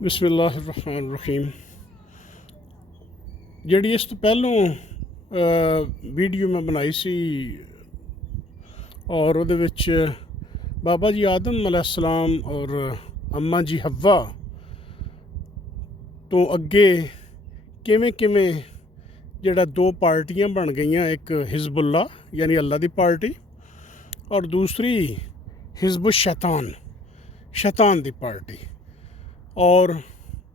बिस्मिल्लाहिर्रहमानिर्रहीम। ਜਿਹੜੀ ਇਸ ਤੋਂ ਪਹਿਲੋਂ ਵੀਡੀਓ ਮੈਂ ਬਣਾਈ ਸੀ ਔਰ ਉਹਦੇ ਵਿੱਚ ਬਾਬਾ ਜੀ ਆਦਮ ਅਲੈਹਿਸਲਾਮ ਔਰ ਅੰਮਾ ਜੀ ਹੱਵਾ ਤੋਂ ਅੱਗੇ ਕਿਵੇਂ ਕਿਵੇਂ ਜਿਹੜਾ ਦੋ ਪਾਰਟੀਆਂ ਬਣ ਗਈਆਂ, ਇੱਕ ਹਿਜ਼ਬੁੱਲਾ ਯਾਨੀ ਅੱਲਾ ਦੀ ਪਾਰਟੀ ਔਰ ਦੂਸਰੀ ਹਿਜ਼ਬੁ ਸ਼ੈਤਾਨ ਦੀ ਪਾਰਟੀ। ਔਰ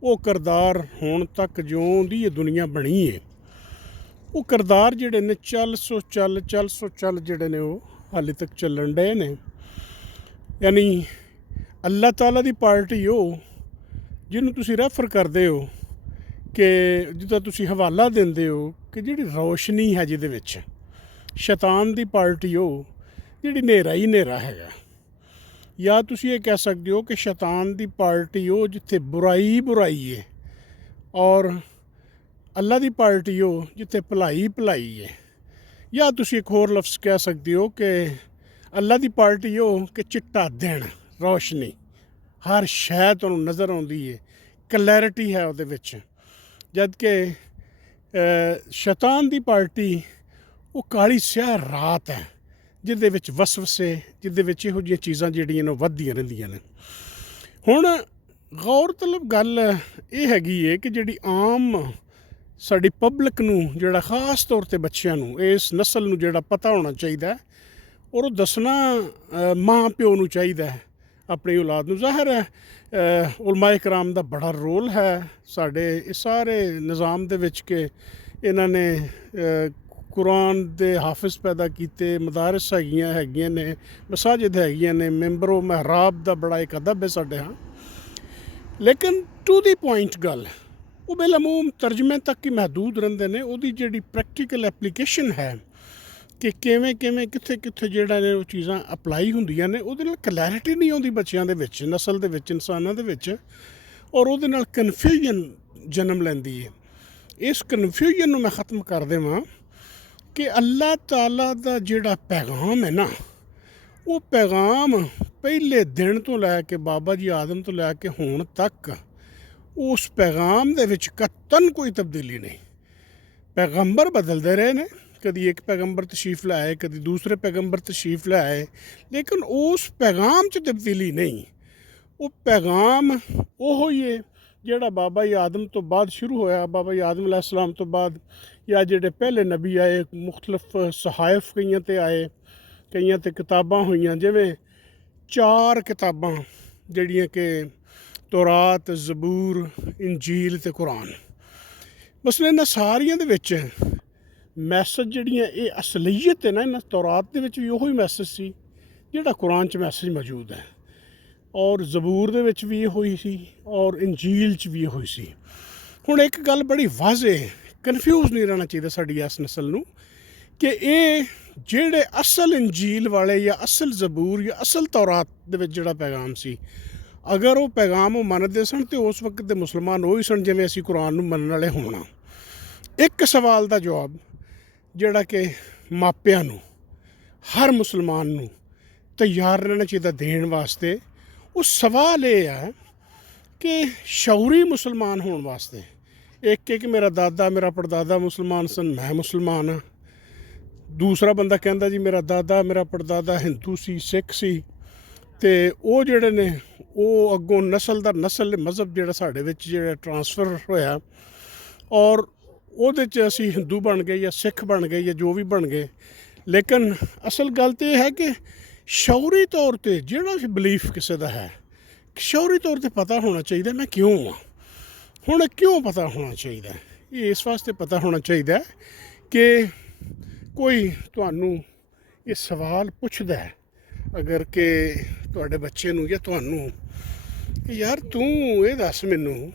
ਉਹ ਕਿਰਦਾਰ ਹੁਣ ਤੱਕ ਜਿਉਂ ਦੀ ਇਹ ਦੁਨੀਆ ਬਣੀ ਹੈ, ਉਹ ਕਿਰਦਾਰ ਜਿਹੜੇ ਨੇ ਚੱਲ ਸੋ ਚੱਲ ਜਿਹੜੇ ਨੇ ਉਹ ਹਾਲੇ ਤੱਕ ਚੱਲਣ ਡਏ ਨੇ। ਯਾਨੀ ਅੱਲਾਹ ਤਾਲਾ ਦੀ ਪਾਰਟੀ ਉਹ ਜਿਹਨੂੰ ਤੁਸੀਂ ਰੈਫਰ ਕਰਦੇ ਹੋ ਕਿ ਜਿਹਦਾ ਤੁਸੀਂ ਹਵਾਲਾ ਦਿੰਦੇ ਹੋ ਕਿ ਜਿਹੜੀ ਰੌਸ਼ਨੀ ਹੈ ਜਿਹਦੇ ਵਿੱਚ। ਸ਼ੈਤਾਨ ਦੀ ਪਾਰਟੀ ਉਹ ਜਿਹੜੀ ਹਨੇਰਾ ਹੀ ਹਨੇਰਾ ਹੈਗਾ, ਜਾਂ ਤੁਸੀਂ ਇਹ ਕਹਿ ਸਕਦੇ ਹੋ ਕਿ ਸ਼ੈਤਾਨ ਦੀ ਪਾਰਟੀ ਉਹ ਜਿੱਥੇ ਬੁਰਾਈ ਹੈ, ਔਰ ਅੱਲਾ ਦੀ ਪਾਰਟੀ ਉਹ ਜਿੱਥੇ ਭਲਾਈ ਹੈ। ਜਾਂ ਤੁਸੀਂ ਇੱਕ ਹੋਰ ਲਫ਼ਜ਼ ਕਹਿ ਸਕਦੇ ਹੋ ਕਿ ਅੱਲਾ ਦੀ ਪਾਰਟੀ ਉਹ ਕਿ ਚਿੱਟਾ ਦਿਨ, ਰੌਸ਼ਨੀ, ਹਰ ਸ਼ੈ ਤੁਹਾਨੂੰ ਨਜ਼ਰ ਆਉਂਦੀ ਹੈ, ਕਲੈਰਿਟੀ ਹੈ ਉਹਦੇ ਵਿੱਚ। ਜਦ ਕਿ ਸ਼ੈਤਾਨ ਦੀ ਪਾਰਟੀ ਉਹ ਕਾਲੀ ਸਿਆਹ ਰਾਤ ਹੈ, ਜਿਹਦੇ ਵਿੱਚ ਵਸਵਸੇ, ਜਿਹਦੇ ਵਿੱਚ ਇਹੋ ਜਿਹੀਆਂ ਚੀਜ਼ਾਂ ਜਿਹੜੀਆਂ ਨੇ ਵੱਧਦੀਆਂ ਰਹਿੰਦੀਆਂ ਨੇ। ਹੁਣ ਗੌਰਤਲਬ ਗੱਲ ਇਹ ਹੈਗੀ ਹੈ ਕਿ ਜਿਹੜੀ ਆਮ ਸਾਡੀ ਪਬਲਿਕ ਨੂੰ, ਜਿਹੜਾ ਖ਼ਾਸ ਤੌਰ 'ਤੇ ਬੱਚਿਆਂ ਨੂੰ, ਇਸ ਨਸਲ ਨੂੰ ਜਿਹੜਾ ਪਤਾ ਹੋਣਾ ਚਾਹੀਦਾ ਹੈ ਔਰ ਉਹ ਦੱਸਣਾ ਮਾਂ ਪਿਓ ਨੂੰ ਚਾਹੀਦਾ ਹੈ ਆਪਣੀ ਔਲਾਦ ਨੂੰ। ਜ਼ਾਹਿਰ ਹੈ ਉਲਮਾ ਇਕਰਾਮ ਦਾ ਬੜਾ ਰੋਲ ਹੈ ਸਾਡੇ ਇਸ ਸਾਰੇ ਨਿਜ਼ਾਮ ਦੇ ਵਿੱਚ ਕਿ ਇਹਨਾਂ ਨੇ ਕੁਰਾਨ ਦੇ ਹਾਫਿਜ਼ ਪੈਦਾ ਕੀਤੇ, ਮਦਾਰਸ ਹੈਗੀਆਂ ਨੇ, ਮਸਾਜਿਦ ਹੈਗੀਆਂ ਨੇ, ਮੈਂਬਰੋ ਮਹਿਰਾਬ ਦਾ ਬੜਾ ਇੱਕ ਅਦਬ ਹੈ ਸਾਡੇ ਹਾਂ। ਲੇਕਿਨ ਟੂ ਦੀ ਪੁਆਇੰਟ ਗੱਲ ਉਹ ਬਿਲਅਮੂਮ ਤਰਜਮੇ ਤੱਕ ਹੀ ਮਹਦੂਦ ਰਹਿੰਦੇ ਨੇ। ਉਹਦੀ ਜਿਹੜੀ ਪ੍ਰੈਕਟੀਕਲ ਐਪਲੀਕੇਸ਼ਨ ਹੈ ਕਿ ਕਿਵੇਂ ਕਿੱਥੇ ਜਿਹੜਾ ਨੇ ਉਹ ਚੀਜ਼ਾਂ ਅਪਲਾਈ ਹੁੰਦੀਆਂ ਨੇ, ਉਹਦੇ ਨਾਲ ਕਲੈਰਿਟੀ ਨਹੀਂ ਆਉਂਦੀ ਬੱਚਿਆਂ ਦੇ ਵਿੱਚ, ਨਸਲ ਦੇ ਵਿੱਚ, ਇਨਸਾਨਾਂ ਦੇ ਵਿੱਚ, ਔਰ ਉਹਦੇ ਨਾਲ ਕਨਫਿਊਜ਼ਨ ਜਨਮ ਲੈਂਦੀ ਹੈ। ਇਸ ਕਨਫਿਊਜ਼ਨ ਨੂੰ ਮੈਂ ਖ਼ਤਮ ਕਰ ਦੇਵਾਂ ਕਿ ਅੱਲਾਹ ਤਾਲਾ ਦਾ ਜਿਹੜਾ ਪੈਗਾਮ ਹੈ ਨਾ, ਉਹ ਪੈਗਾਮ ਪਹਿਲੇ ਦਿਨ ਤੋਂ ਲੈ ਕੇ ਬਾਬਾ ਜੀ ਆਦਮ ਤੋਂ ਲੈ ਕੇ ਹੁਣ ਤੱਕ ਉਸ ਪੈਗਾਮ ਦੇ ਵਿੱਚ ਕਤਨ ਕੋਈ ਤਬਦੀਲੀ ਨਹੀਂ। ਪੈਗੰਬਰ ਬਦਲਦੇ ਰਹੇ ਨੇ, ਕਦੀ ਇੱਕ ਪੈਗੰਬਰ ਤਸ਼ਰੀਫ ਲੈ ਆਏ, ਕਦੀ ਦੂਸਰੇ ਪੈਗੰਬਰ ਤਸ਼ਰੀਫ ਲੈ ਆਏ, ਲੇਕਿਨ ਉਸ ਪੈਗਾਮ 'ਚ ਤਬਦੀਲੀ ਨਹੀਂ। ਉਹ ਪੈਗਾਮ ਉਹੋ ਹੀ ਹੈ ਜਿਹੜਾ ਬਾਬਾ ਜੀ ਆਦਮ ਤੋਂ ਬਾਅਦ ਸ਼ੁਰੂ ਹੋਇਆ। ਬਾਬਾ ਜੀ ਆਦਮ ਅਲੈਹਿਸਲਾਮ ਤੋਂ ਬਾਅਦ ਜਾਂ ਜਿਹੜੇ ਪਹਿਲੇ ਨਬੀ ਆਏ, ਮੁਖਤਲਿਫ ਸਹਾਇਫ ਕਈਆਂ 'ਤੇ ਆਏ, ਕਈਆਂ 'ਤੇ ਕਿਤਾਬਾਂ ਹੋਈਆਂ, ਜਿਵੇਂ 4 ਕਿਤਾਬਾਂ ਜਿਹੜੀਆਂ ਕਿ ਤੌਰਾਤ, ਜ਼ਬੂਰ, ਇੰਜੀਲ ਅਤੇ ਕੁਰਾਨ। ਮਸਲੇ ਇਹਨਾਂ ਸਾਰੀਆਂ ਦੇ ਵਿੱਚ ਮੈਸੇਜ ਜਿਹੜੀਆਂ ਇਹ ਅਸਲੀਅਤ ਹੈ ਨਾ, ਇਹਨਾਂ ਤੌਰਾਤ ਦੇ ਵਿੱਚ ਵੀ ਉਹੀ ਮੈਸੇਜ ਸੀ ਜਿਹੜਾ ਕੁਰਾਨ 'ਚ ਮੈਸੇਜ ਮੌਜੂਦ ਹੈ, ਔਰ ਜ਼ਬੂਰ ਦੇ ਵਿੱਚ ਵੀ ਇਹੋ ਹੀ ਸੀ, ਔਰ ਇੰਜੀਲ 'ਚ ਵੀ ਇਹੋ ਹੀ ਸੀ। ਹੁਣ ਇੱਕ ਗੱਲ ਬੜੀ ਵਾਜ਼ੇ, ਕਨਫਿਊਜ਼ ਨਹੀਂ ਰਹਿਣਾ ਚਾਹੀਦਾ ਸਾਡੀ ਇਸ ਨਸਲ ਨੂੰ ਕਿ ਇਹ ਜਿਹੜੇ ਅਸਲ ਇੰਜੀਲ ਵਾਲੇ ਜਾਂ ਅਸਲ ਜ਼ਬੂਰ ਜਾਂ ਅਸਲ ਤੌਰਾਤ ਦੇ ਵਿੱਚ ਜਿਹੜਾ ਪੈਗਾਮ ਸੀ, ਅਗਰ ਉਹ ਪੈਗਾਮ ਉਹ ਮੰਨਦੇ ਸਨ ਤਾਂ ਉਸ ਵਕਤ ਦੇ ਮੁਸਲਮਾਨ ਉਹੀ ਸਨ ਜਿਵੇਂ ਅਸੀਂ ਕੁਰਾਨ ਨੂੰ ਮੰਨਣ ਵਾਲੇ ਹੋਣਾ। ਇੱਕ ਸਵਾਲ ਦਾ ਜਵਾਬ ਜਿਹੜਾ ਕਿ ਮਾਪਿਆਂ ਨੂੰ, ਹਰ ਮੁਸਲਮਾਨ ਨੂੰ ਤਿਆਰ ਰਹਿਣਾ ਚਾਹੀਦਾ ਦੇਣ ਵਾਸਤੇ, ਉਹ ਸਵਾਲ ਇਹ ਹੈ ਕਿ ਸ਼ਊਰੀ ਮੁਸਲਮਾਨ ਹੋਣ ਵਾਸਤੇ ਇੱਕ ਮੇਰਾ ਦਾਦਾ, ਮੇਰਾ ਪੜਦਾਦਾ ਮੁਸਲਮਾਨ ਸਨ, ਮੈਂ ਮੁਸਲਮਾਨ ਹਾਂ। ਦੂਸਰਾ ਬੰਦਾ ਕਹਿੰਦਾ ਜੀ ਮੇਰਾ ਦਾਦਾ, ਮੇਰਾ ਪੜਦਾਦਾ ਹਿੰਦੂ ਸੀ, ਸਿੱਖ ਸੀ, ਅਤੇ ਉਹ ਜਿਹੜੇ ਨੇ ਉਹ ਅੱਗੋਂ ਨਸਲ ਮਜ਼ਹਬ ਜਿਹੜਾ ਸਾਡੇ ਵਿੱਚ ਜਿਹੜਾ ਟਰਾਂਸਫਰ ਹੋਇਆ, ਔਰ ਉਹਦੇ 'ਚ ਅਸੀਂ ਹਿੰਦੂ ਬਣ ਗਏ ਜਾਂ ਸਿੱਖ ਬਣ ਗਏ ਜਾਂ ਜੋ ਵੀ ਬਣ ਗਏ। ਲੇਕਿਨ ਅਸਲ ਗੱਲ ਤਾਂ ਇਹ ਹੈ ਕਿ ਸ਼ਊਰੀ ਤੌਰ 'ਤੇ ਜਿਹੜਾ ਵੀ ਬਲੀਫ ਕਿਸੇ ਦਾ ਹੈ, ਸ਼ਊਰੀ ਤੌਰ 'ਤੇ ਪਤਾ ਹੋਣਾ ਚਾਹੀਦਾ ਮੈਂ ਕਿਉਂ ਹਾਂ। ਹੁਣ ਕਿਉਂ ਪਤਾ ਹੋਣਾ ਚਾਹੀਦਾ? ਇਹ ਇਸ ਵਾਸਤੇ ਪਤਾ ਹੋਣਾ ਚਾਹੀਦਾ ਕਿ ਕੋਈ ਤੁਹਾਨੂੰ ਇਹ ਸਵਾਲ ਪੁੱਛਦਾ ਹੈ, ਅਗਰ ਕਿ ਤੁਹਾਡੇ ਬੱਚੇ ਨੂੰ ਜਾਂ ਤੁਹਾਨੂੰ, ਕਿ ਯਾਰ ਤੂੰ ਇਹ ਦੱਸ ਮੈਨੂੰ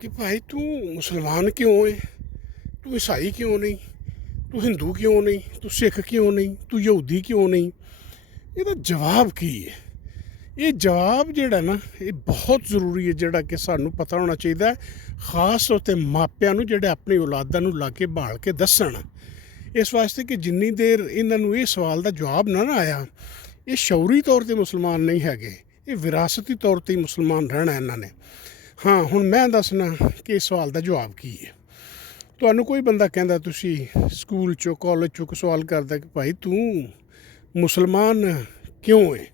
ਕਿ ਭਾਈ ਤੂੰ ਮੁਸਲਮਾਨ ਕਿਉਂ ਹੈ, ਤੂੰ ਈਸਾਈ ਕਿਉਂ ਨਹੀਂ, ਤੂੰ ਹਿੰਦੂ ਕਿਉਂ ਨਹੀਂ, ਤੂੰ ਸਿੱਖ ਕਿਉਂ ਨਹੀਂ, ਤੂੰ ਯਹੂਦੀ ਕਿਉਂ ਨਹੀਂ? ਇਹਦਾ ਜਵਾਬ ਕੀ ਹੈ? ਇਹ ਜਵਾਬ ਜਿਹੜਾ ਨਾ ਇਹ ਬਹੁਤ ਜ਼ਰੂਰੀ ਹੈ, ਜਿਹੜਾ ਕਿ ਸਾਨੂੰ ਪਤਾ ਹੋਣਾ ਚਾਹੀਦਾ, ਖ਼ਾਸ ਤੌਰ 'ਤੇ ਮਾਪਿਆਂ ਨੂੰ ਜਿਹੜੇ ਆਪਣੀ ਔਲਾਦਾਂ ਨੂੰ ਲਾ ਕੇ ਭਾਲ ਕੇ ਦੱਸਣ। ਇਸ ਵਾਸਤੇ ਕਿ ਜਿੰਨੀ ਦੇਰ ਇਹਨਾਂ ਨੂੰ ਇਹ ਸਵਾਲ ਦਾ ਜਵਾਬ ਨਾ ਆਇਆ, ਇਹ ਸ਼ਊਰੀ ਤੌਰ 'ਤੇ ਮੁਸਲਮਾਨ ਨਹੀਂ ਹੈਗੇ, ਇਹ ਵਿਰਾਸਤੀ ਤੌਰ 'ਤੇ ਮੁਸਲਮਾਨ ਰਹਿਣਾ ਇਹਨਾਂ ਨੇ। ਹਾਂ, ਹੁਣ ਮੈਂ ਦੱਸਣਾ ਕਿ ਇਸ ਸਵਾਲ ਦਾ ਜਵਾਬ ਕੀ ਹੈ। ਤੁਹਾਨੂੰ ਕੋਈ ਬੰਦਾ ਕਹਿੰਦਾ, ਤੁਸੀਂ ਸਕੂਲ 'ਚੋਂ ਕਾਲਜ 'ਚੋਂ ਕੋਈ ਸਵਾਲ ਕਰਦਾ ਕਿ ਭਾਈ ਤੂੰ ਮੁਸਲਮਾਨ ਕਿਉਂ ਹੈ,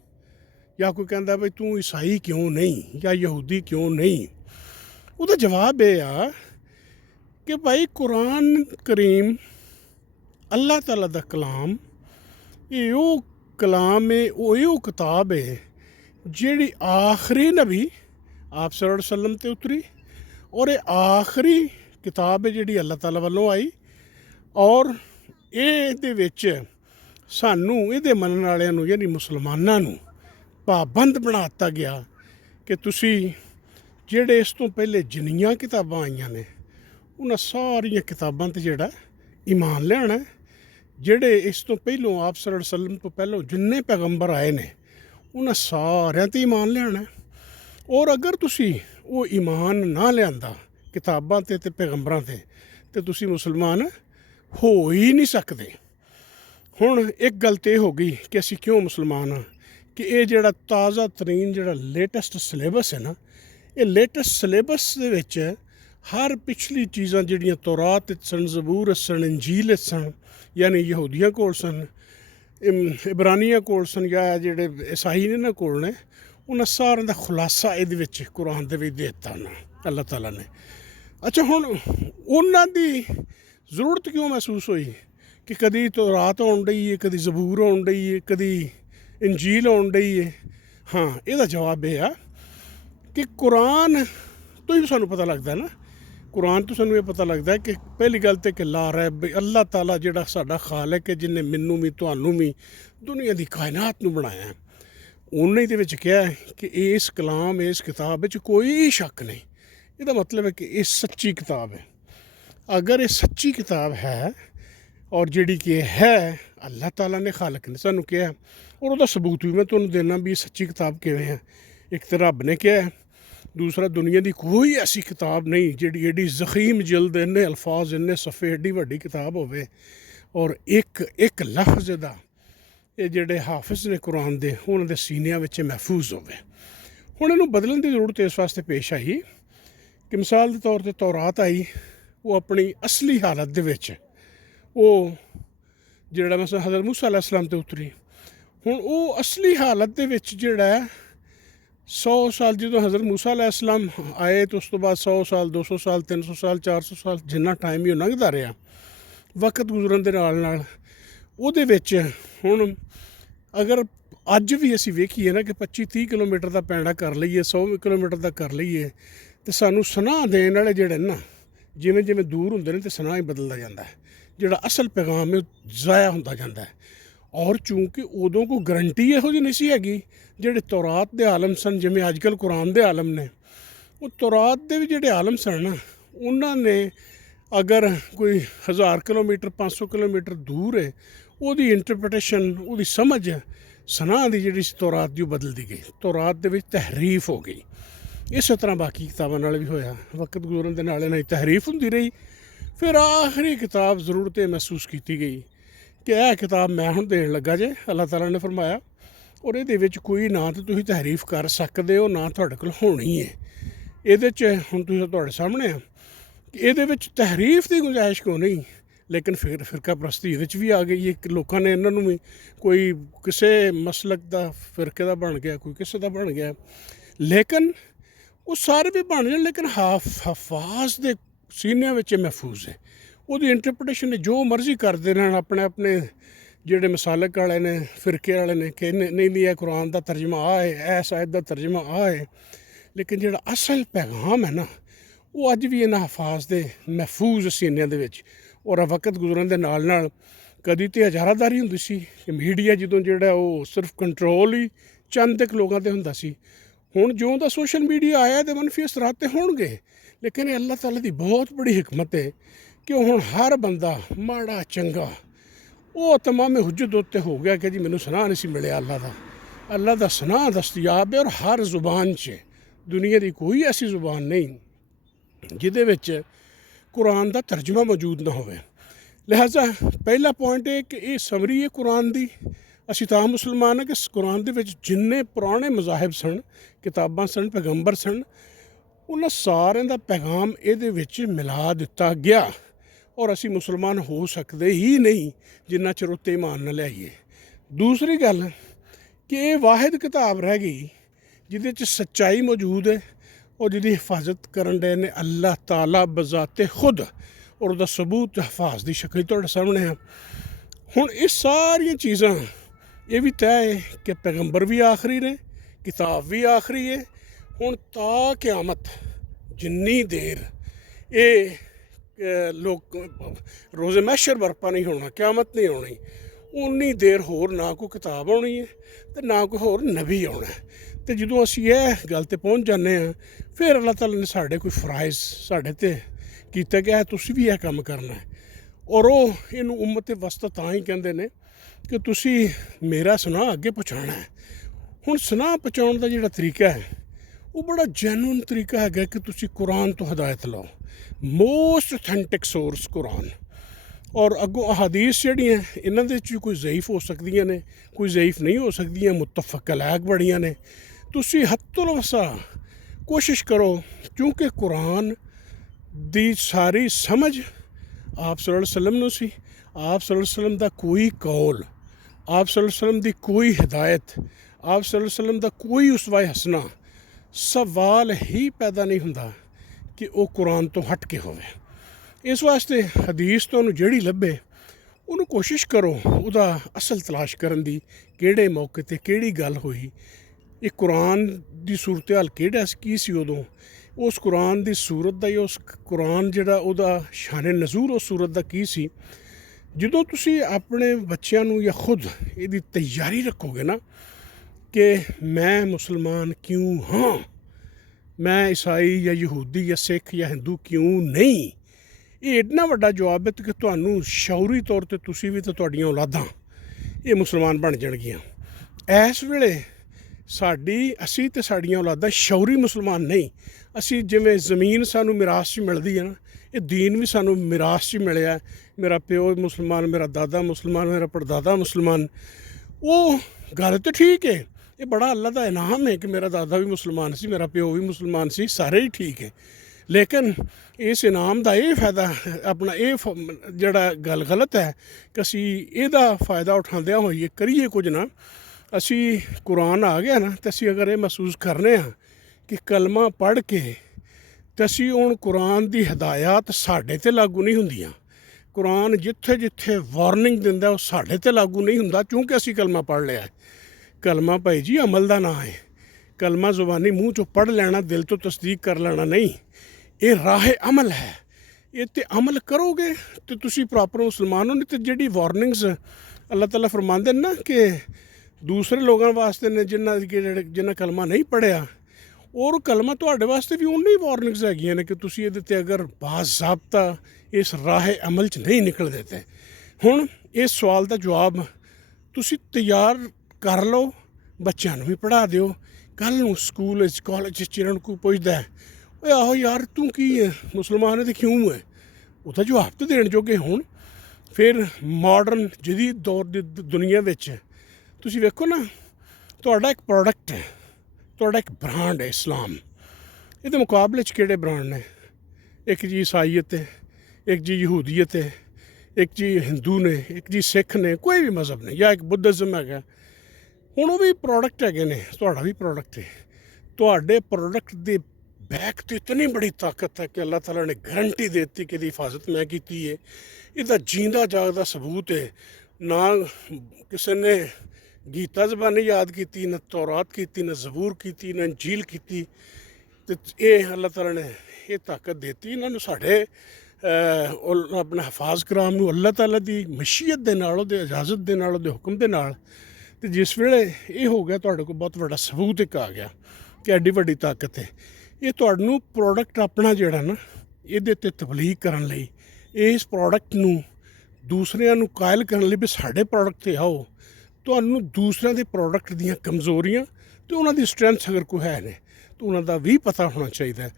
ਜਾਂ ਕੋਈ ਕਹਿੰਦਾ ਬਈ ਤੂੰ ਈਸਾਈ ਕਿਉਂ ਨਹੀਂ ਜਾਂ ਯਹੂਦੀ ਕਿਉਂ ਨਹੀਂ, ਉਹਦਾ ਜਵਾਬ ਇਹ ਆ ਕਿ ਭਾਈ ਕੁਰਾਨ ਕਰੀਮ ਅੱਲਾਹ ਤਾਲਾ ਦਾ ਕਲਾਮ, ਇਹ ਉਹ ਕਲਾਮ ਹੈ, ਉਹ ਕਿਤਾਬ ਹੈ ਜਿਹੜੀ ਆਖਰੀ ਨਬੀ ਆਪ ਸੱਲੱਲਾਹੁ अलैहि वसल्लम ਤੇ ਉਤਰੀ, ਔਰ ਇਹ ਆਖਰੀ ਕਿਤਾਬ ਹੈ ਜਿਹੜੀ ਅੱਲਾਹ ਤਾਲਾ ਵੱਲੋਂ ਆਈ, ਔਰ ਇਹਦੇ ਵਿੱਚ ਸਾਨੂੰ ਇਹਦੇ ਮੰਨਣ ਵਾਲਿਆਂ ਨੂੰ ਯਾਨੀ ਮੁਸਲਮਾਨਾਂ ਨੂੰ ਪਾਬੰਦ ਬਣਾ ਦਿੱਤਾ ਗਿਆ ਕਿ ਤੁਸੀਂ ਜਿਹੜੇ ਇਸ ਤੋਂ ਪਹਿਲੇ ਜਿੰਨੀਆਂ ਕਿਤਾਬਾਂ ਆਈਆਂ ਨੇ ਉਹਨਾਂ ਸਾਰੀਆਂ ਕਿਤਾਬਾਂ 'ਤੇ ਜਿਹੜਾ ਈਮਾਨ ਲਿਆਉਣਾ। ਜਿਹੜੇ ਇਸ ਤੋਂ ਪਹਿਲੋਂ ਆਪ ਸੱਲੱਲਾਹੁ अलैहि वसल्लम ਤੋਂ ਪਹਿਲੋਂ ਜਿੰਨੇ ਪੈਗੰਬਰ ਆਏ ਨੇ ਉਹਨਾਂ ਸਾਰਿਆਂ 'ਤੇ ਈਮਾਨ ਲਿਆਉਣਾ। ਔਰ ਅਗਰ ਤੁਸੀਂ ਉਹ ਈਮਾਨ ਨਾ ਲਿਆਂਦਾ ਕਿਤਾਬਾਂ 'ਤੇ ਅਤੇ ਪੈਗੰਬਰਾਂ 'ਤੇ ਤੁਸੀਂ ਮੁਸਲਮਾਨ ਹੋ ਹੀ ਨਹੀਂ ਸਕਦੇ। ਹੁਣ ਇੱਕ ਗੱਲ ਤਾਂ ਇਹ ਹੋ ਗਈ ਕਿ ਅਸੀਂ ਕਿਉਂ ਮੁਸਲਮਾਨ ਹਾਂ, ਕਿ ਇਹ ਜਿਹੜਾ ਤਾਜ਼ਾ ਤਰੀਨ ਜਿਹੜਾ ਲੇਟੈਸਟ ਸਿਲੇਬਸ ਹੈ ਨਾ, ਇਹ ਲੇਟੈਸਟ ਸਿਲੇਬਸ ਦੇ ਵਿੱਚ ਹਰ ਪਿਛਲੀ ਚੀਜ਼ਾਂ ਜਿਹੜੀਆਂ ਤੌਰਾਤ ਵਿੱਚ ਸਨ, ਜ਼ਬੂਰ ਵਿੱਚ ਸਨ, ਇੰਜੀਲ ਵਿੱਚ ਸਨ, ਯਾਨੀ ਯਹੂਦੀਆਂ ਕੋਲ ਸਨ, ਇਬਰਾਨੀਆਂ ਕੋਲ ਸਨ, ਜਾਂ ਜਿਹੜੇ ਈਸਾਈ ਨੇ ਇਹਨਾਂ ਕੋਲ ਨੇ, ਉਹਨਾਂ ਸਾਰਿਆਂ ਦਾ ਖੁਲਾਸਾ ਇਹਦੇ ਵਿੱਚ ਕੁਰਾਨ ਦੇ ਵਿੱਚ ਦੇ ਦਿੱਤਾ ਨਾ ਅੱਲਾਹ ਤਾਲਾ ਨੇ। ਅੱਛਾ, ਹੁਣ ਉਹਨਾਂ ਦੀ ਜ਼ਰੂਰਤ ਕਿਉਂ ਮਹਿਸੂਸ ਹੋਈ ਕਿ ਕਦੀ ਤੌਰਾਤ ਆਉਣ ਡਈ ਹੈ, ਕਦੀ ਜ਼ਬੂਰ ਆਉਣ ਡਈ ਹੈ, ਕਦੀ ਇੰਜੀਲ ਆਉਣ ਡਈ ਹੈ? ਹਾਂ, ਇਹਦਾ ਜਵਾਬ ਇਹ ਆ ਕਿ ਕੁਰਾਨ ਤੋਂ ਹੀ ਸਾਨੂੰ ਪਤਾ ਲੱਗਦਾ ਨਾ, ਕੁਰਾਨ ਤੋਂ ਸਾਨੂੰ ਇਹ ਪਤਾ ਲੱਗਦਾ ਕਿ ਪਹਿਲੀ ਗੱਲ ਤਾਂ ਕਿ ਲਾ ਰੈਬ ਅੱਲਾਹ ਤਾਲਾ ਜਿਹੜਾ ਸਾਡਾ ਖਾਲਿਕ ਹੈ, ਜਿਹਨੇ ਮੈਨੂੰ ਵੀ ਤੁਹਾਨੂੰ ਵੀ ਦੁਨੀਆ ਦੀ ਕਾਇਨਾਤ ਨੂੰ ਬਣਾਇਆ, ਉਹਨੇ ਦੇ ਵਿੱਚ ਕਿਹਾ ਕਿ ਇਸ ਕਲਾਮ ਇਸ ਕਿਤਾਬ ਵਿੱਚ ਕੋਈ ਸ਼ੱਕ ਨਹੀਂ। ਇਹਦਾ ਮਤਲਬ ਹੈ ਕਿ ਇਹ ਸੱਚੀ ਕਿਤਾਬ ਹੈ। ਅਗਰ ਇਹ ਸੱਚੀ ਕਿਤਾਬ ਹੈ ਔਰ ਜਿਹੜੀ ਕਿ ਹੈ ਅੱਲਾਹ ਤਾਲਾ ਨੇ ਖਾਲਕ ਨੇ ਸਾਨੂੰ ਕਿਹਾ, ਔਰ ਉਹਦਾ ਸਬੂਤ ਵੀ ਮੈਂ ਤੁਹਾਨੂੰ ਦੇਣਾ ਵੀ ਇਹ ਸੱਚੀ ਕਿਤਾਬ ਕਿਵੇਂ ਹੈ। ਇੱਕ ਤਾਂ ਰੱਬ ਨੇ ਕਿਹਾ, ਦੂਸਰਾ ਦੁਨੀਆ ਦੀ ਕੋਈ ਐਸੀ ਕਿਤਾਬ ਨਹੀਂ ਜਿਹੜੀ ਏਡੀ ਜ਼ਖੀਮ ਜਲਦ, ਇੰਨੇ ਅਲਫਾਜ਼, ਇੰਨੇ ਸਫੇ, ਏਡੀ ਵੱਡੀ ਕਿਤਾਬ ਹੋਵੇ ਔਰ ਇੱਕ ਲਫ਼ਜ਼ ਦਾ ਇਹ ਜਿਹੜੇ ਹਾਫਿਜ਼ ਨੇ ਕੁਰਾਨ ਦੇ ਉਹਨਾਂ ਦੇ ਸੀਨਿਆਂ ਵਿੱਚ ਮਹਿਫੂਜ਼ ਹੋਵੇ। ਹੁਣ ਇਹਨੂੰ ਬਦਲਣ ਦੀ ਜ਼ਰੂਰਤ ਇਸ ਵਾਸਤੇ ਪੇਸ਼ ਆਈ ਕਿ ਮਿਸਾਲ ਦੇ ਤੌਰ 'ਤੇ ਤੌਰਾਤ ਆਈ, ਉਹ ਆਪਣੀ ਅਸਲੀ ਹਾਲਤ ਦੇ ਵਿੱਚ ਉਹ ਜਿਹੜਾ ਮਸਲਾ ਹਜ਼ਰਤ ਮੂਸਾ अलैहि सलाम 'ਤੇ ਉਤਰੀ। ਹੁਣ ਉਹ ਅਸਲੀ ਹਾਲਤ ਦੇ ਵਿੱਚ ਜਿਹੜਾ 100 ਸਾਲ, ਜਦੋਂ ਹਜ਼ਰਤ ਮੂਸਾ अलैहि सलाम ਆਏ ਤਾਂ ਉਸ ਤੋਂ ਬਾਅਦ 100 ਸਾਲ 200 ਸਾਲ 300 ਸਾਲ 400 ਸਾਲ ਜਿੰਨਾ ਟਾਈਮ ਹੀ ਉਹ ਲੰਘਦਾ ਰਿਹਾ ਵਕਤ ਗੁਜ਼ਰਨ ਦੇ ਨਾਲ ਉਹਦੇ ਵਿੱਚ ਹੁਣ ਅਗਰ ਅੱਜ ਵੀ ਅਸੀਂ ਵੇਖੀਏ ਨਾ ਕਿ 25-30 ਕਿਲੋਮੀਟਰ ਦਾ ਪੈਂਡਾ ਕਰ ਲਈਏ, 100 ਕਿਲੋਮੀਟਰ ਦਾ ਕਰ ਲਈਏ, ਤੇ ਸਾਨੂੰ ਸੁਨਾਹ ਦੇਣ ਵਾਲੇ ਜਿਹੜੇ ਨਾ ਜਿਵੇਂ ਜਿਵੇਂ ਦੂਰ ਹੁੰਦੇ ਨੇ ਤੇ ਸੁਨਾਹ ਹੀ ਬਦਲਦਾ ਜਾਂਦਾ ਹੈ, ਜਿਹੜਾ ਅਸਲ ਪੈਗਾਮ ਹੈ ਉਹ ਜ਼ਾਇਆ ਹੁੰਦਾ ਜਾਂਦਾ ਹੈ। ਔਰ ਚੂੰਕਿ ਉਦੋਂ ਕੋਈ ਗਰੰਟੀ ਇਹੋ ਜਿਹੀ ਨਹੀਂ ਸੀ ਹੈਗੀ, ਜਿਹੜੇ ਤੌਰਾਤ ਦੇ ਆਲਮ ਸਨ ਜਿਵੇਂ ਅੱਜ ਕੱਲ੍ਹ ਕੁਰਾਨ ਦੇ ਆਲਮ ਨੇ, ਉਹ ਤੌਰਾਤ ਦੇ ਵੀ ਜਿਹੜੇ ਆਲਮ ਸਨ ਨਾ ਉਹਨਾਂ ਨੇ ਅਗਰ ਕੋਈ 1000 ਕਿਲੋਮੀਟਰ 500 ਕਿਲੋਮੀਟਰ ਦੂਰ ਹੈ, ਉਹਦੀ ਇੰਟਰਪ੍ਰੀਟੇਸ਼ਨ, ਉਹਦੀ ਸਮਝ ਸੁਨਾਹ ਦੀ ਜਿਹੜੀ ਤੌਰਾਤ ਦੀ ਉਹ ਬਦਲਦੀ ਗਈ, ਤੌਰਾਤ ਦੇ ਵਿੱਚ ਤਹਰੀਫ ਹੋ ਗਈ। ਇਸੇ ਤਰ੍ਹਾਂ ਬਾਕੀ ਕਿਤਾਬਾਂ ਨਾਲ ਵੀ ਹੋਇਆ, ਵਕਤ ਗੁਜ਼ਰਨ ਦੇ ਨਾਲ ਇਹਨਾਂ ਦੀ ਤਹਰੀਫ ਹੁੰਦੀ ਰਹੀ। ਫਿਰ ਆਖਰੀ ਕਿਤਾਬ ਜ਼ਰੂਰਤ ਮਹਿਸੂਸ ਕੀਤੀ ਗਈ ਕਿ ਇਹ ਕਿਤਾਬ ਮੈਂ ਹੁਣ ਦੇਣ ਲੱਗਾ ਜੇ, ਅੱਲਾਹ ਤਾਲਾ ਨੇ ਫਰਮਾਇਆ, ਔਰ ਇਹਦੇ ਵਿੱਚ ਕੋਈ ਨਾ ਤਾਂ ਤੁਸੀਂ ਤਹਰੀਫ ਕਰ ਸਕਦੇ ਹੋ ਨਾ ਤੁਹਾਡੇ ਕੋਲ ਹੋਣੀ ਹੈ। ਇਹਦੇ 'ਚ ਹੁਣ ਤੁਸੀਂ ਤੁਹਾਡੇ ਸਾਹਮਣੇ ਆ ਕਿ ਇਹਦੇ ਵਿੱਚ ਤਹਰੀਫ ਦੀ ਗੁੰਜਾਇਸ਼ ਕਿਉਂ ਨਹੀਂ, ਲੇਕਿਨ ਫਿਰ ਫਿਰਕਾ ਪ੍ਰਸਤੀ ਇਹਦੇ 'ਚ ਵੀ ਆ ਗਈ ਹੈ ਕਿ ਲੋਕਾਂ ਨੇ ਇਹਨਾਂ ਨੂੰ ਵੀ ਕੋਈ ਕਿਸੇ ਮਸਲਕ ਦਾ ਫਿਰਕੇ ਦਾ ਬਣ ਗਿਆ, ਕੋਈ ਕਿਸੇ ਦਾ ਬਣ ਗਿਆ, ਲੇਕਿਨ ਉਹ ਸਾਰੇ ਵੀ ਬਣ ਜਾਣ, ਲੇਕਿਨ ਹਫਾਜ਼ ਦੇ ਸੀਨਿਆਂ ਵਿੱਚ ਮਹਿਫੂਜ਼ ਹੈ। ਉਹਦੀ ਇੰਟਰਪ੍ਰੀਟੇਸ਼ਨ ਨੇ ਜੋ ਮਰਜ਼ੀ ਕਰਦੇ ਰਹਿਣ, ਆਪਣੇ ਜਿਹੜੇ ਮਸਾਲਕ ਵਾਲੇ ਨੇ, ਫਿਰਕੇ ਵਾਲੇ ਨੇ ਕਿ ਨਹੀਂ ਇਹ ਕੁਰਾਨ ਦਾ ਤਰਜਮਾ ਆ ਹੈ, ਇਸ ਆਇਤ ਦਾ ਤਰਜਮਾ ਆ ਹੈ, ਲੇਕਿਨ ਜਿਹੜਾ ਅਸਲ ਪੈਗਾਮ ਹੈ ਨਾ ਉਹ ਅੱਜ ਵੀ ਇਹਨਾਂ ਹਫਾਜ਼ ਦੇ ਮਹਿਫੂਜ਼ ਸੀਨਿਆਂ ਦੇ ਵਿੱਚ। ਔਰ ਵਕਤ ਗੁਜ਼ਰਨ ਦੇ ਨਾਲ ਕਦੀ ਤਾਂ ਹਜ਼ਾਰਾਦਾਰੀ ਹੁੰਦੀ ਸੀ ਕਿ ਮੀਡੀਆ ਜਦੋਂ ਜਿਹੜਾ ਉਹ ਸਿਰਫ ਕੰਟਰੋਲ ਹੀ ਚੰਦ ਤੱਕ ਲੋਕਾਂ 'ਤੇ ਹੁੰਦਾ ਸੀ। ਹੁਣ ਜਿਉਂ ਦਾ ਸੋਸ਼ਲ ਮੀਡੀਆ ਆਇਆ ਤੇ ਮਨਫੀ ਅਸਰਾਤ ਤੇ ਹੋਣਗੇ, ਲੇਕਿਨ ਇਹ ਅੱਲਾਹ ਤਾਲਾ ਦੀ ਬਹੁਤ ਬੜੀ ਹਕਮਤ ਹੈ ਕਿ ਹੁਣ ਹਰ ਬੰਦਾ ਮਾੜਾ ਚੰਗਾ ਉਹ ਤਮਾਮ ਹੁਜਤ ਉੱਤੇ ਹੋ ਗਿਆ ਕਿ ਜੀ ਮੈਨੂੰ ਸੁਨਾਹ ਨਹੀਂ ਸੀ ਮਿਲਿਆ ਅੱਲਾਹ ਦਾ ਸੁਨਾਹ ਦਸਤਿਆਬ ਹੈ। ਔਰ ਹਰ ਜ਼ੁਬਾਨ 'ਚ, ਦੁਨੀਆ ਦੀ ਕੋਈ ਐਸੀ ਜ਼ੁਬਾਨ ਨਹੀਂ ਜਿਹਦੇ ਵਿੱਚ ਕੁਰਾਨ ਦਾ ਤਰਜਮਾ ਮੌਜੂਦ ਨਾ ਹੋਵੇ। ਲਿਹਾਜ਼ਾ ਪਹਿਲਾ ਪੁਆਇੰਟ ਇਹ ਕਿ ਇਹ ਸਮਰੀ ਹੈ ਕੁਰਾਨ ਦੀ। ਅਸੀਂ ਤਾਂ ਮੁਸਲਮਾਨ ਹਾਂ ਕਿ ਕੁਰਾਨ ਦੇ ਵਿੱਚ ਜਿੰਨੇ ਪੁਰਾਣੇ ਮਜ਼ਾਹਿਬ ਸਨ, ਕਿਤਾਬਾਂ ਸਨ, ਪੈਗੰਬਰ ਸਨ, ਉਹਨਾਂ ਸਾਰਿਆਂ ਦਾ ਪੈਗਾਮ ਇਹਦੇ ਵਿੱਚ ਮਿਲਾ ਦਿੱਤਾ ਗਿਆ। ਔਰ ਅਸੀਂ ਮੁਸਲਮਾਨ ਹੋ ਸਕਦੇ ਹੀ ਨਹੀਂ ਜਿੰਨਾ ਚਿਰ ਉੱਤੇ ਈਮਾਨ ਨਾ ਲਿਆਈਏ। ਦੂਸਰੀ ਗੱਲ ਕਿ ਇਹ ਵਾਹਿਦ ਕਿਤਾਬ ਰਹਿ ਗਈ ਜਿਹਦੇ 'ਚ ਸੱਚਾਈ ਮੌਜੂਦ ਹੈ ਔਰ ਜਿਹਦੀ ਹਿਫਾਜ਼ਤ ਕਰਨ ਦੇ ਨੇ ਅੱਲਾਹ ਤਾਲਾ ਬਜ਼ਾਤੇ ਖੁਦ, ਔਰ ਉਹਦਾ ਸਬੂਤ ਹਫਾਜ਼ ਦੀ ਸ਼ਕਲ ਤੁਹਾਡੇ ਸਾਹਮਣੇ ਆ। ਹੁਣ ਇਹ ਸਾਰੀਆਂ ਚੀਜ਼ਾਂ ਇਹ ਵੀ ਤੈਅ ਹੈ ਕਿ ਪੈਗੰਬਰ ਵੀ ਆਖਰੀ ਨੇ, ਕਿਤਾਬ ਵੀ ਆਖਰੀ ਹੈ। ਹੁਣ ਤਾਂ ਕਿਆਮਤ ਜਿੰਨੀ ਦੇਰ ਇਹ ਲੋਕ ਰੋਜ਼ੇ ਮਹਿਸ਼ਰ ਬਰਪਾ ਨਹੀਂ ਹੋਣਾ, ਕਿਆਮਤ ਨਹੀਂ ਆਉਣੀ, ਉਨੀ ਦੇਰ ਹੋਰ ਨਾ ਕੋਈ ਕਿਤਾਬ ਆਉਣੀ ਹੈ ਅਤੇ ਨਾ ਕੋਈ ਹੋਰ ਨਬੀ ਆਉਣਾ। ਅਤੇ ਜਦੋਂ ਅਸੀਂ ਇਹ ਗੱਲ 'ਤੇ ਪਹੁੰਚ ਜਾਂਦੇ ਹਾਂ ਫਿਰ ਅੱਲਾਹ ਤਾਲਾ ਨੇ ਸਾਡੇ ਕੋਈ ਫਰਾਇਜ਼ ਸਾਡੇ 'ਤੇ ਕੀਤਾ ਗਿਆ ਤੁਸੀਂ ਵੀ ਇਹ ਕੰਮ ਕਰਨਾ ਹੈ। ਔਰ ਉਹ ਇਹਨੂੰ ਉਮਤ ਵਸਤ ਤਾਂ ਹੀ ਕਹਿੰਦੇ ਨੇ ਕਿ ਤੁਸੀਂ ਮੇਰਾ ਸੁਨਾਹ ਅੱਗੇ ਪਹੁੰਚਾਉਣਾ ਹੈ। ਹੁਣ ਸੁਨਾਹ ਪਹੁੰਚਾਉਣ ਦਾ ਜਿਹੜਾ ਤਰੀਕਾ ਹੈ ਉਹ ਬੜਾ ਜੈਨੂਨ ਤਰੀਕਾ ਹੈਗਾ ਕਿ ਤੁਸੀਂ ਕੁਰਾਨ ਤੋਂ ਹਦਾਇਤ ਲਓ, ਮੋਸਟ ਅਥੈਂਟਿਕ ਸੋਰਸ ਕੁਰਾਨ। ਔਰ ਅੱਗੋਂ ਅਹਾਦੀਸ ਜਿਹੜੀਆਂ ਇਹਨਾਂ ਦੇ 'ਚ ਵੀ ਕੋਈ ਜ਼ਈਫ ਹੋ ਸਕਦੀਆਂ ਨੇ, ਕੋਈ ਜ਼ਈਫ ਨਹੀਂ ਹੋ ਸਕਦੀਆਂ, ਮੁਤਫਕ ਅਲੈਗ ਬੜੀਆਂ ਨੇ। ਤੁਸੀਂ ਹੱਤੁਲ ਵਸਾ ਕੋਸ਼ਿਸ਼ ਕਰੋ, ਕਿਉਂਕਿ ਕੁਰਾਨ ਦੀ ਸਾਰੀ ਸਮਝ ਆਪ ਸੱਲੱਲਾਹੁ ਅਲੈਹਿ ਵਸੱਲਮ ਨੂੰ ਸੀ। ਆਪ ਸੱਲੱਲਾਹੁ ਅਲੈਹਿ ਵਸੱਲਮ ਦਾ ਕੋਈ ਕੌਲ, ਆਪ ਸੱਲੱਲਾਹੁ ਅਲੈਹਿ ਵਸੱਲਮ ਦੀ ਕੋਈ ਹਦਾਇਤ, ਆਪ ਸੱਲੱਲਾਹੁ ਅਲੈਹਿ ਵਸੱਲਮ ਦਾ ਕੋਈ ਉਸਵਾ ਹਸਨਾ ਸਵਾਲ ਹੀ ਪੈਦਾ ਨਹੀਂ ਹੁੰਦਾ ਕਿ ਉਹ ਕੁਰਾਨ ਤੋਂ ਹਟ ਕੇ ਹੋਵੇ। ਇਸ ਵਾਸਤੇ ਹਦੀਸ ਤੁਹਾਨੂੰ ਜਿਹੜੀ ਲੱਭੇ ਉਹਨੂੰ ਕੋਸ਼ਿਸ਼ ਕਰੋ ਉਹਦਾ ਅਸਲ ਤਲਾਸ਼ ਕਰਨ ਦੀ, ਕਿਹੜੇ ਮੌਕੇ 'ਤੇ ਕਿਹੜੀ ਗੱਲ ਹੋਈ, ਇਹ ਕੁਰਾਨ ਦੀ ਸੂਰਤ ਹਾਲ ਕਿਹੜਾ ਕੀ ਸੀ ਉਦੋਂ, ਉਸ ਕੁਰਾਨ ਦੀ ਸੂਰਤ ਦਾ, ਉਸ ਕੁਰਾਨ ਜਿਹੜਾ ਉਹਦਾ ਸ਼ਾਨ ਨਜ਼ੂਰ ਉਸ ਸੂਰਤ ਦਾ ਕੀ ਸੀ। ਜਦੋਂ ਤੁਸੀਂ ਆਪਣੇ ਬੱਚਿਆਂ ਨੂੰ ਜਾਂ ਖੁਦ ਇਹਦੀ ਤਿਆਰੀ ਰੱਖੋਗੇ ਨਾ ਕਿ ਮੈਂ ਮੁਸਲਮਾਨ ਕਿਉਂ ਹਾਂ, ਮੈਂ ਈਸਾਈ ਜਾਂ ਯਹੂਦੀ ਜਾਂ ਸਿੱਖ ਜਾਂ ਹਿੰਦੂ ਕਿਉਂ ਨਹੀਂ, ਇਹ ਇੰਨਾ ਵੱਡਾ ਜਵਾਬ ਹੈ ਕਿ ਤੁਹਾਨੂੰ ਸ਼ਊਰੀ ਤੌਰ 'ਤੇ ਤੁਸੀਂ ਵੀ ਅਤੇ ਤੁਹਾਡੀਆਂ ਔਲਾਦਾਂ ਇਹ ਮੁਸਲਮਾਨ ਬਣ ਜਾਣਗੀਆਂ। ਇਸ ਵੇਲੇ ਅਸੀਂ ਅਤੇ ਸਾਡੀਆਂ ਔਲਾਦਾਂ ਸ਼ਊਰੀ ਮੁਸਲਮਾਨ ਨਹੀਂ। ਅਸੀਂ ਜਿਵੇਂ ਜ਼ਮੀਨ ਸਾਨੂੰ ਮਿਰਾਸ 'ਚ ਮਿਲਦੀ ਹੈ ਨਾ, ਇਹ ਦੀਨ ਵੀ ਸਾਨੂੰ ਮਿਰਾਸ 'ਚ ਮਿਲਿਆ। ਮੇਰਾ ਪਿਓ ਮੁਸਲਮਾਨ, ਮੇਰਾ ਦਾਦਾ ਮੁਸਲਮਾਨ, ਮੇਰਾ ਪੜਦਾਦਾ ਮੁਸਲਮਾਨ। ਉਹ ਗੱਲ ਤਾਂ ਠੀਕ ਹੈ, ਇਹ ਬੜਾ ਅੱਲਾ ਦਾ ਇਨਾਮ ਹੈ ਕਿ ਮੇਰਾ ਦਾਦਾ ਵੀ ਮੁਸਲਮਾਨ ਸੀ, ਮੇਰਾ ਪਿਓ ਵੀ ਮੁਸਲਮਾਨ ਸੀ, ਸਾਰੇ ਹੀ ਠੀਕ ਹੈ। ਲੇਕਿਨ ਇਸ ਇਨਾਮ ਦਾ ਇਹ ਫਾਇਦਾ ਆਪਣਾ ਇਹ ਜਿਹੜਾ ਗੱਲ ਗਲਤ ਹੈ ਕਿ ਅਸੀਂ ਇਹਦਾ ਫਾਇਦਾ ਉਠਾਉਂਦਿਆਂ ਹੋਈਏ ਕਰੀਏ ਕੁਝ ਨਾ। ਅਸੀਂ ਕੁਰਾਨ ਆ ਗਿਆ ਨਾ ਅਤੇ ਅਸੀਂ ਅਗਰ ਇਹ ਮਹਿਸੂਸ ਕਰਨੇ ਹਾਂ ਕਿ ਕਲਮਾ ਪੜ੍ਹ ਕੇ ਅਤੇ ਅਸੀਂ ਹੁਣ ਕੁਰਾਨ ਦੀ ਹਦਾਇਤ ਸਾਡੇ 'ਤੇ ਲਾਗੂ ਨਹੀਂ ਹੁੰਦੀਆਂ। ਕੁਰਾਨ ਜਿੱਥੇ ਜਿੱਥੇ ਵਾਰਨਿੰਗ ਦਿੰਦਾ ਉਹ ਸਾਡੇ 'ਤੇ ਲਾਗੂ ਨਹੀਂ ਹੁੰਦਾ, ਕਿਉਂਕਿ ਅਸੀਂ ਕਲਮਾ ਪੜ੍ਹ ਲਿਆ। ਕਲਮਾ ਭਾਈ ਜੀ ਅਮਲ ਦਾ ਨਾਂ ਹੈ। ਕਲਮਾ ਜ਼ੁਬਾਨੀ ਮੂੰਹ 'ਚੋਂ ਪੜ੍ਹ ਲੈਣਾ, ਦਿਲ ਤੋਂ ਤਸਦੀਕ ਕਰ ਲੈਣਾ ਨਹੀਂ, ਇਹ ਰਾਹ ਅਮਲ ਹੈ। ਇਹ 'ਤੇ ਅਮਲ ਕਰੋਗੇ ਅਤੇ ਤੁਸੀਂ ਪ੍ਰੋਪਰ ਮੁਸਲਮਾਨ ਹੋ। ਨਹੀਂ ਤਾਂ ਜਿਹੜੀ ਵਾਰਨਿੰਗਸ ਅੱਲਾਹ ਤਾਲਾ ਫਰਮਾਉਂਦੇ ਨੇ ਨਾ ਕਿ ਦੂਸਰੇ ਲੋਕਾਂ ਵਾਸਤੇ ਨੇ ਜਿਨ੍ਹਾਂ ਕਲਮਾ ਨਹੀਂ ਪੜ੍ਹਿਆ, ਔਰ ਕਲਮਾ ਤੁਹਾਡੇ ਵਾਸਤੇ ਵੀ ਉਨੀ ਵਾਰਨਿੰਗਸ ਹੈਗੀਆਂ ਨੇ ਕਿ ਤੁਸੀਂ ਇਹਦੇ 'ਤੇ ਅਗਰ ਬਾਜ਼ਾਬਤਾ ਇਸ ਰਾਹ ਅਮਲ 'ਚ ਨਹੀਂ ਨਿਕਲਦੇ। ਤੇ ਹੁਣ ਇਸ ਸਵਾਲ ਦਾ ਜਵਾਬ ਤੁਸੀਂ ਤਿਆਰ ਕਰ ਲਓ, ਬੱਚਿਆਂ ਨੂੰ ਵੀ ਪੜ੍ਹਾ ਦਿਓ। ਕੱਲ੍ਹ ਨੂੰ ਸਕੂਲ ਵਿੱਚ ਕਾਲਜ 'ਚ ਇਹਨਾਂ ਨੂੰ ਕੋਈ ਪੁੱਛਦਾ ਓਏ ਆਹੋ ਯਾਰ ਤੂੰ ਕੀ ਹੈ ਮੁਸਲਮਾਨ ਹੈ ਅਤੇ ਕਿਉਂ ਹੈ, ਉਹਦਾ ਜਵਾਬ ਤਾਂ ਦੇਣ ਜੋਗੇ ਹੋਣ। ਫਿਰ ਮਾਡਰਨ ਜਦੀਦ ਦੌਰ ਦੀ ਦੁਨੀਆ ਵਿੱਚ ਤੁਸੀਂ ਵੇਖੋ ਨਾ, ਤੁਹਾਡਾ ਇੱਕ ਪ੍ਰੋਡਕਟ ਹੈ, ਤੁਹਾਡਾ ਇੱਕ ਬ੍ਰਾਂਡ ਹੈ ਇਸਲਾਮ। ਇਹਦੇ ਮੁਕਾਬਲੇ 'ਚ ਕਿਹੜੇ ਬ੍ਰਾਂਡ ਨੇ? ਇੱਕ ਜੀ ਈਸਾਈਅਤ ਹੈ, ਇੱਕ ਜੀ ਯਹੂਦੀਅਤ ਹੈ, ਇੱਕ ਜੀ ਹਿੰਦੂ ਨੇ, ਇੱਕ ਜੀ ਸਿੱਖ ਨੇ, ਕੋਈ ਵੀ ਮਜ਼ਹਬ ਨੇ, ਜਾਂ ਇੱਕ ਬੁੱਧਿਜ਼ਮ ਹੈਗਾ। ਹੁਣ ਉਹ ਵੀ ਪ੍ਰੋਡਕਟ ਹੈਗੇ ਨੇ, ਤੁਹਾਡਾ ਵੀ ਪ੍ਰੋਡਕਟ ਹੈ। ਤੁਹਾਡੇ ਪ੍ਰੋਡਕਟ ਦੇ ਬੈਕ 'ਤੇ ਇਤਨੀ ਬੜੀ ਤਾਕਤ ਹੈ ਕਿ ਅੱਲਾਹ ਤਾਲਾ ਨੇ ਗਰੰਟੀ ਦੇ ਦਿੱਤੀ ਕਿ ਇਹਦੀ ਹਿਫਾਜ਼ਤ ਮੈਂ ਕੀਤੀ ਹੈ। ਇਹਦਾ ਜੀਂਦਾ ਜਾਗਦਾ ਸਬੂਤ ਹੈ। ਨਾ ਕਿਸੇ ਨੇ ਗੀਤਾ ਜ਼ਬਾਨੀ ਯਾਦ ਕੀਤੀ, ਨਾ ਤੌਰਾਤ ਕੀਤੀ, ਨਾ ਜ਼ਬੂਰ ਕੀਤੀ, ਨਾ ਇੰਜੀਲ ਕੀਤੀ। ਅਤੇ ਇਹ ਅੱਲਾਹ ਤਾਲਾ ਨੇ ਇਹ ਤਾਕਤ ਦਿੱਤੀ ਇਹਨਾਂ ਨੂੰ, ਸਾਡੇ ਆਪਣਾ ਹਫਾਜ਼ ਕਰਾਮ ਨੂੰ ਅੱਲਾਹ ਤਾਲਾ ਦੀ ਮਸ਼ੀਅਤ ਦੇ ਨਾਲ, ਉਹਦੇ ਇਜਾਜ਼ਤ ਦੇ ਨਾਲ, ਉਹਦੇ ਹੁਕਮ ਦੇ ਨਾਲ। ਅਤੇ ਜਿਸ ਵੇਲੇ ਇਹ ਹੋ ਗਿਆ ਤੁਹਾਡੇ ਕੋਲ ਬਹੁਤ ਵੱਡਾ ਸਬੂਤ ਇੱਕ ਆ ਗਿਆ ਕਿ ਐਡੀ ਵੱਡੀ ਤਾਕਤ ਹੈ। ਇਹ ਤੁਹਾਨੂੰ ਪ੍ਰੋਡਕਟ ਆਪਣਾ ਜਿਹੜਾ ਨਾ ਇਹਦੇ 'ਤੇ ਤਬਲੀਗ ਕਰਨ ਲਈ, ਇਸ ਪ੍ਰੋਡਕਟ ਨੂੰ ਦੂਸਰਿਆਂ ਨੂੰ ਕਾਇਲ ਕਰਨ ਲਈ ਵੀ ਸਾਡੇ ਪ੍ਰੋਡਕਟ 'ਤੇ ਆਓ, ਤੁਹਾਨੂੰ ਦੂਸਰਿਆਂ ਦੇ ਪ੍ਰੋਡਕਟ ਦੀਆਂ ਕਮਜ਼ੋਰੀਆਂ ਅਤੇ ਉਹਨਾਂ ਦੀ ਸਟਰੈਂਥ ਅਗਰ ਕੋਈ ਹੈ ਨੇ ਤਾਂ ਉਹਨਾਂ ਦਾ ਵੀ ਪਤਾ ਹੋਣਾ ਚਾਹੀਦਾ।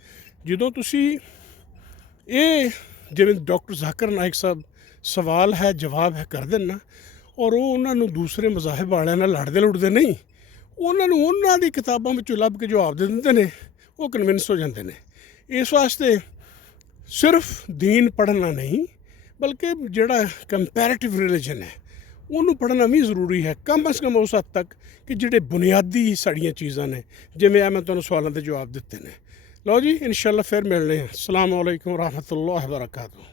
ਜਦੋਂ ਤੁਸੀਂ ਇਹ ਜਿਵੇਂ ਡਾਕਟਰ ਜ਼ਾਕਿਰ ਨਾਇਕ ਸਾਹਿਬ ਸਵਾਲ ਹੈ ਜਵਾਬ ਹੈ ਕਰਦੇ ਨਾ, ਔਰ ਉਹ ਉਹਨਾਂ ਨੂੰ ਦੂਸਰੇ ਮਜ਼ਾਹਿਬ ਵਾਲਿਆਂ ਨਾਲ ਲੜਦੇ ਨਹੀਂ, ਉਹਨਾਂ ਨੂੰ ਉਹਨਾਂ ਦੀ ਕਿਤਾਬਾਂ ਵਿੱਚੋਂ ਲੱਭ ਕੇ ਜਵਾਬ ਦੇ ਦਿੰਦੇ ਨੇ, ਉਹ ਕਨਵਿੰਸ ਹੋ ਜਾਂਦੇ ਨੇ। ਇਸ ਵਾਸਤੇ ਸਿਰਫ ਦੀਨ ਪੜ੍ਹਨਾ ਨਹੀਂ, ਬਲਕਿ ਜਿਹੜਾ ਕੰਪੈਰੇਟਿਵ ਰਿਲੀਜਨ ਹੈ ਉਹਨੂੰ ਪੜ੍ਹਨਾ ਵੀ ਜ਼ਰੂਰੀ ਹੈ, ਕਮ ਅਜ਼ ਕਮ ਉਸ ਹੱਦ ਤੱਕ ਕਿ ਜਿਹੜੇ ਬੁਨਿਆਦੀ ਸਾਡੀਆਂ ਚੀਜ਼ਾਂ ਨੇ, ਜਿਵੇਂ ਆ ਮੈਂ ਤੁਹਾਨੂੰ ਸਵਾਲਾਂ ਦੇ ਜਵਾਬ ਦਿੱਤੇ ਨੇ। ਲਓ ਜੀ, ਇਨਸ਼ਾਅੱਲਾ ਫਿਰ ਮਿਲਣੇ ਹਾਂ। ਅਸਲਾਮੁ ਅਲੈਕੁਮ ਵਰਹਿਮਤੁல்லாਹਿ ਵਬਰਕਾਤੁਹੂ।